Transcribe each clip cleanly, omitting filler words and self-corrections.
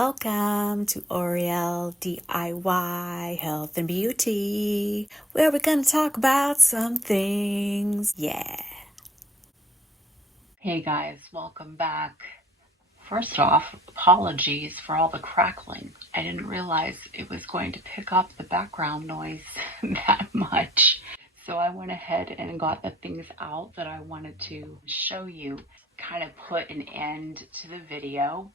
Welcome to Oriel DIY Health and Beauty, where we're going to talk about some things. Yeah. Hey guys, welcome back. First off, apologies for all the crackling. I didn't realize it was going to pick up the background noise that much. So I went ahead and got the things out that I wanted to show you, kind of put an end to the video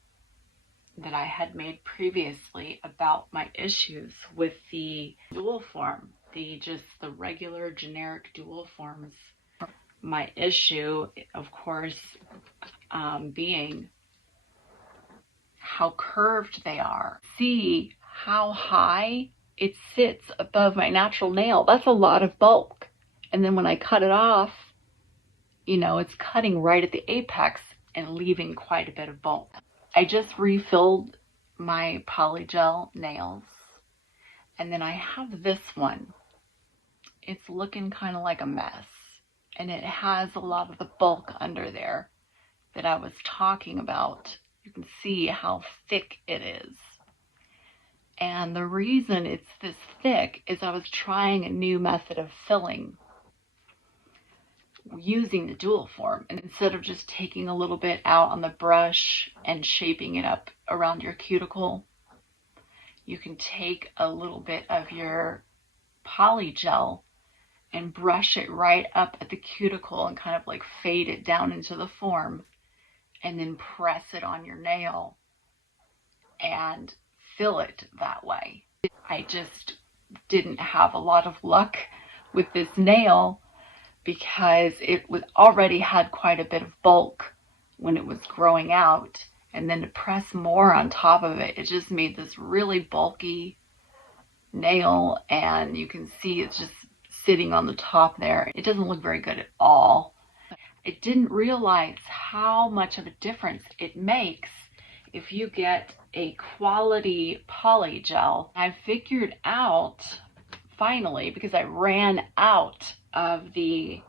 that I had made previously about my issues with the dual form, the regular generic dual forms. My issue, of course, being how curved they are. See how high it sits above my natural nail. That's a lot of bulk. And then when I cut it off, it's cutting right at the apex and leaving quite a bit of bulk. I just refilled my polygel nails, and then I have this one. It's looking kind of like a mess, and it has a lot of the bulk under there that I was talking about. You can see how thick it is. And the reason it's this thick is I was trying a new method of filling using the dual form. And instead of just taking a little bit out on the brush and shaping it up around your cuticle, you can take a little bit of your polygel and brush it right up at the cuticle and kind of like fade it down into the form, and then press it on your nail and fill it that way. I just didn't have a lot of luck with this nail because it was already had quite a bit of bulk when it was growing out, and then to press more on top of it, it just made this really bulky nail, and you can see it's just sitting on the top there. It doesn't look very good at all. I didn't realize how much of a difference it makes if you get a quality polygel. I figured out finally, because I ran out of the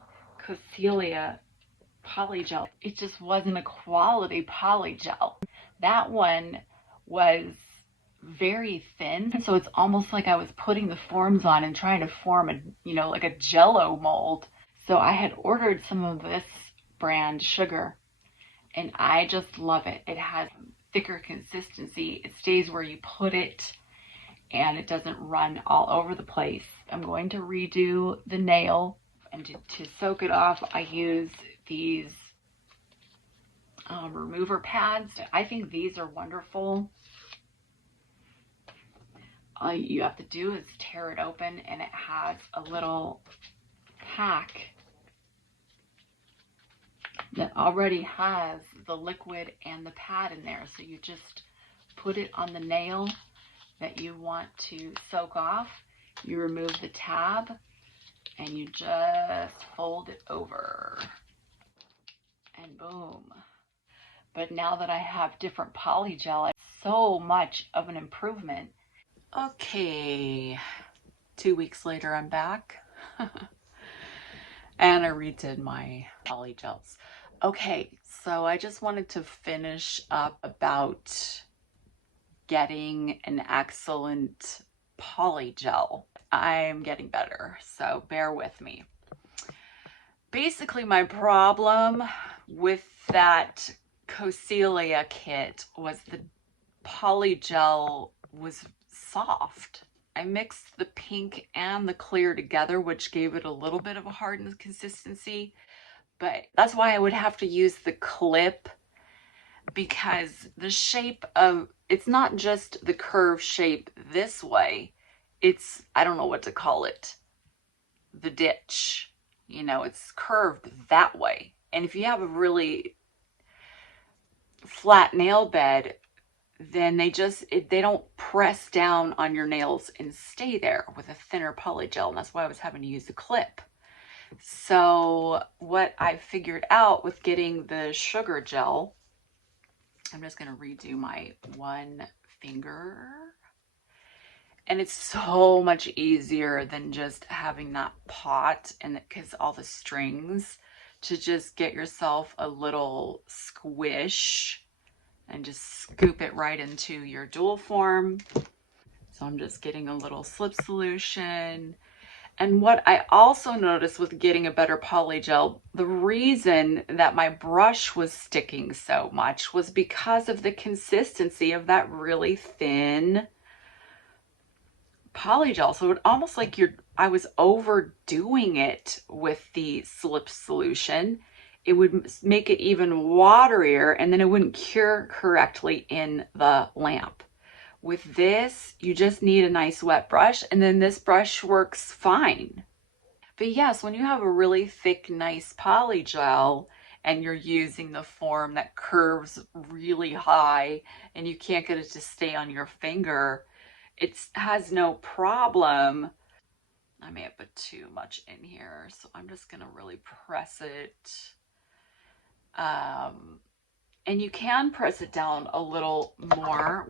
Coselia polygel, it just wasn't a quality polygel. That one was very thin, so it's almost like I was putting the forms on and trying to form like a jello mold. So I had ordered some of this brand Sugar, and I just love it. It has thicker consistency. It stays where you put it, and it doesn't run all over the place. I'm going to redo the nail, and to soak it off, I use these remover pads. I think these are wonderful. All you have to do is tear it open, and it has a little pack that already has the liquid and the pad in there. So you just put it on the nail that you want to soak off. You remove the tab, and you just fold it over, and boom. But now that I have different polygel, it's so much of an improvement. Okay, 2 weeks later, I'm back. And I redid my polygels. Okay, so I just wanted to finish up about getting an excellent polygel. I'm getting better, so bear with me. Basically, my problem with that Coselia kit was the polygel was soft. I mixed the pink and the clear together, which gave it a little bit of a hardness consistency, but that's why I would have to use the clip, because the shape of it's not just the curve shape this way, it's, I don't know what to call it, the ditch, it's curved that way. And if you have a really flat nail bed, then they don't press down on your nails and stay there with a thinner polygel, and that's why I was having to use the clip. So what I figured out with getting the sugar gel, I'm just going to redo my one finger, and it's so much easier than just having that pot and because all the strings, to just get yourself a little squish and just scoop it right into your dual form. So I'm just getting a little slip solution. And what I also noticed with getting a better polygel, the reason that my brush was sticking so much was because of the consistency of that really thin polygel. So it almost like I was overdoing it with the slip solution. It would make it even waterier, and then it wouldn't cure correctly in the lamp. With this, you just need a nice wet brush, and then this brush works fine. But yes, when you have a really thick, nice polygel and you're using the form that curves really high and you can't get it to stay on your finger, it has no problem. I may have put too much in here, so I'm just gonna really press it. And you can press it down a little more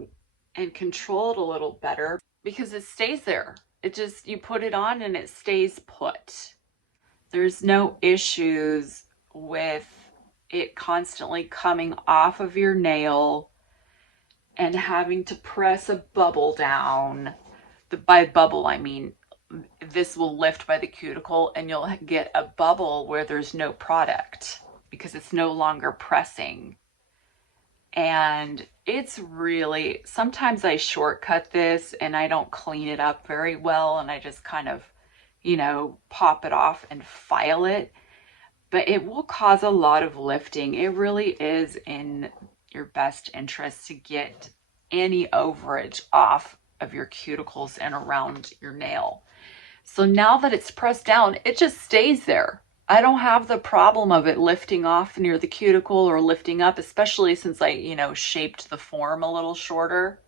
and control it a little better because it stays there. It just, you put it on and it stays put. There's no issues with it constantly coming off of your nail and having to press a bubble down. By bubble, I mean this will lift by the cuticle and you'll get a bubble where there's no product because it's no longer pressing. And it's really, sometimes I shortcut this and I don't clean it up very well and I just kind of, pop it off and file it. But it will cause a lot of lifting. It really is in your best interest to get any overage off of your cuticles and around your nail. So now that it's pressed down, it just stays there. I don't have the problem of it lifting off near the cuticle or lifting up, especially since I, shaped the form a little shorter.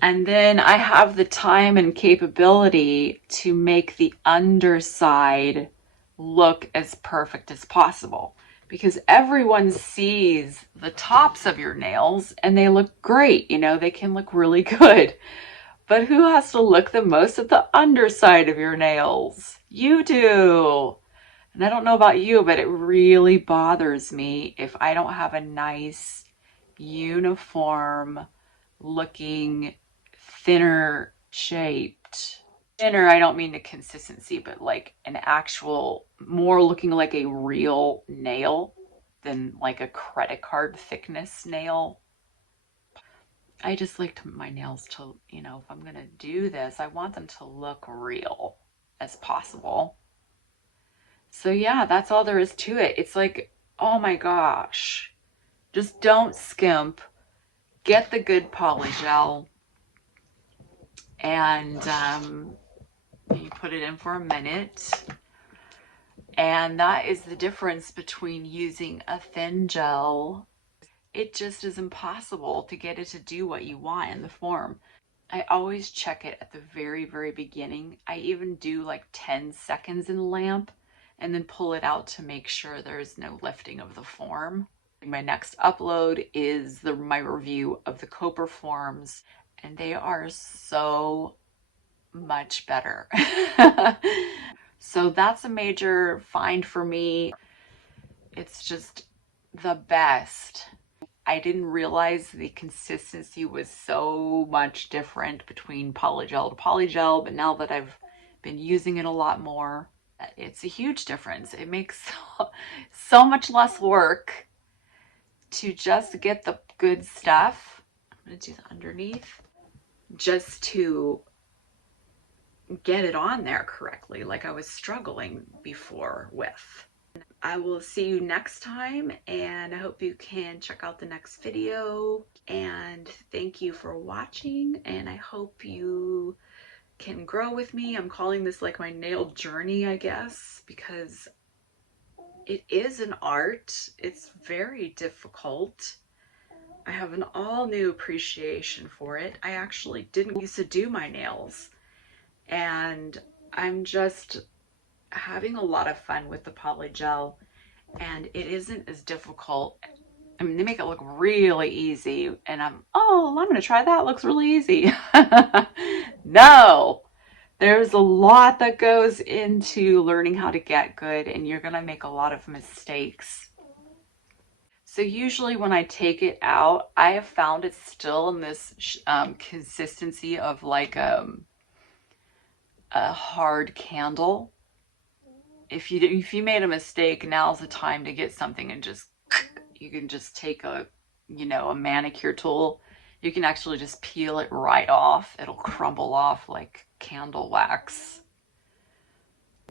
And then I have the time and capability to make the underside look as perfect as possible because everyone sees the tops of your nails and they look great. They can look really good. But who has to look the most at the underside of your nails? You do. And I don't know about you, but it really bothers me if I don't have a nice, uniform looking, thinner shaped. Thinner, I don't mean the consistency, but like an actual, more looking like a real nail than like a credit card thickness nail. I just like my nails to, if I'm going to do this, I want them to look real as possible. So yeah, that's all there is to it. It's like, oh my gosh, just don't skimp. Get the good polygel and you put it in for a minute. And that is the difference between using a thin gel. It just is impossible to get it to do what you want in the form. I always check it at the very, very beginning. I even do like 10 seconds in the lamp and then pull it out to make sure there's no lifting of the form. My next upload is my review of the Copper forms, and they are so much better. So that's a major find for me. It's just the best. I didn't realize the consistency was so much different between polygel to polygel, but now that I've been using it a lot more, it's a huge difference. It makes so much less work to just get the good stuff. I'm going to do the underneath just to get it on there correctly, like I was struggling before with. I will see you next time, and I hope you can check out the next video. And thank you for watching, and I hope you can grow with me. I'm calling this like my nail journey, I guess, because it is an art. It's very difficult. I have an all new appreciation for it. I actually didn't used to do my nails, and I'm just having a lot of fun with the polygel, and it isn't as difficult. I mean, they make it look really easy, and I'm gonna try that. It looks really easy. No, there's a lot that goes into learning how to get good, and you're gonna make a lot of mistakes. So usually when I take it out, I have found it's still in this consistency of like a hard candle. If you made a mistake, now's the time to get something and just, you can just take a manicure tool. You can actually just peel it right off. It'll crumble off like candle wax.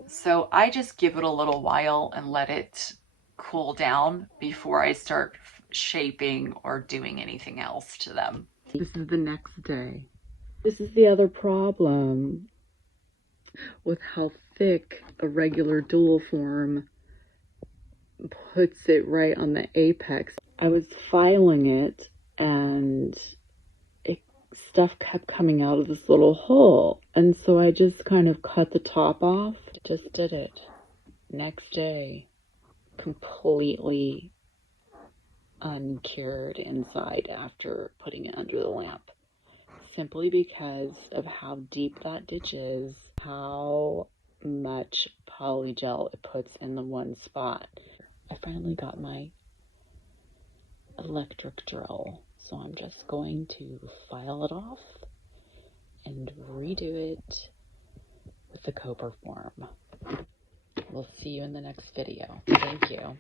So I just give it a little while and let it cool down before I start shaping or doing anything else to them. This is the next day. This is the other problem with how thick a regular dual form puts it right on the apex. I was filing it and stuff kept coming out of this little hole, and so I just kind of cut the top off. Just did it. Next day, completely uncured inside after putting it under the lamp, simply because of how deep that ditch is, how much polygel it puts in the one spot. I finally got my electric drill, so I'm just going to file it off and redo it with the copper form. We'll see you in the next video. Thank you.